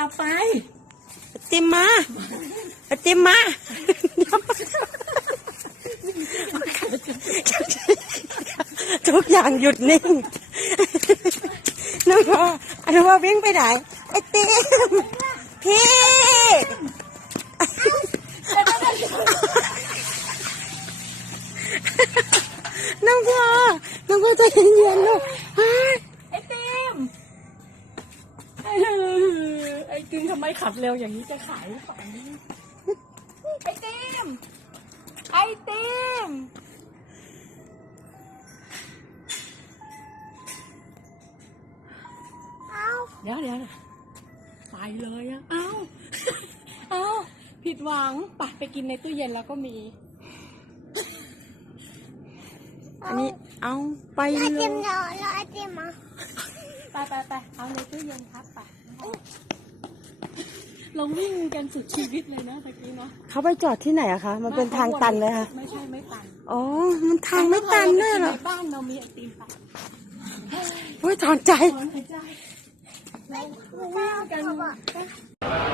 เอาไปไอติมมาไอติมมาทุกอย่างหยุดนิ่งน้องว่าอันนั้นว่าวิ่งไปไหนไอติมพี่น้องพ่อน้องพ่อใจเย็นๆลูก อติมทำไมขับเร็วอย่างนี้จะขายหรือเปล่าเนี่ยไอติมไอติมเดี๋ยวเดี๋ยวไปเลยอะเอ้าเอ้าผิดหวังไปไปกินในตู้เย็นแล้วก็มี อันนี้เอาไปไอเลติยมเหรอแล้วไอติมอะไปไปไปเอาในตู้เย็นครับไป เราวิ่งกันสุดชีวิตเลยนะตะกี้เนาะเขาไปจอดที่ไหนอะคะ มันเป็นทางตันเลยค่ะ ไม่ใช่ไม่ตัน อ๋อ มันทางไม่ตันเลยเหรอ ในบ้านเรามีไอติมปะโอ้ยถอนใจ ถอนหายใจเราวิ่งกัน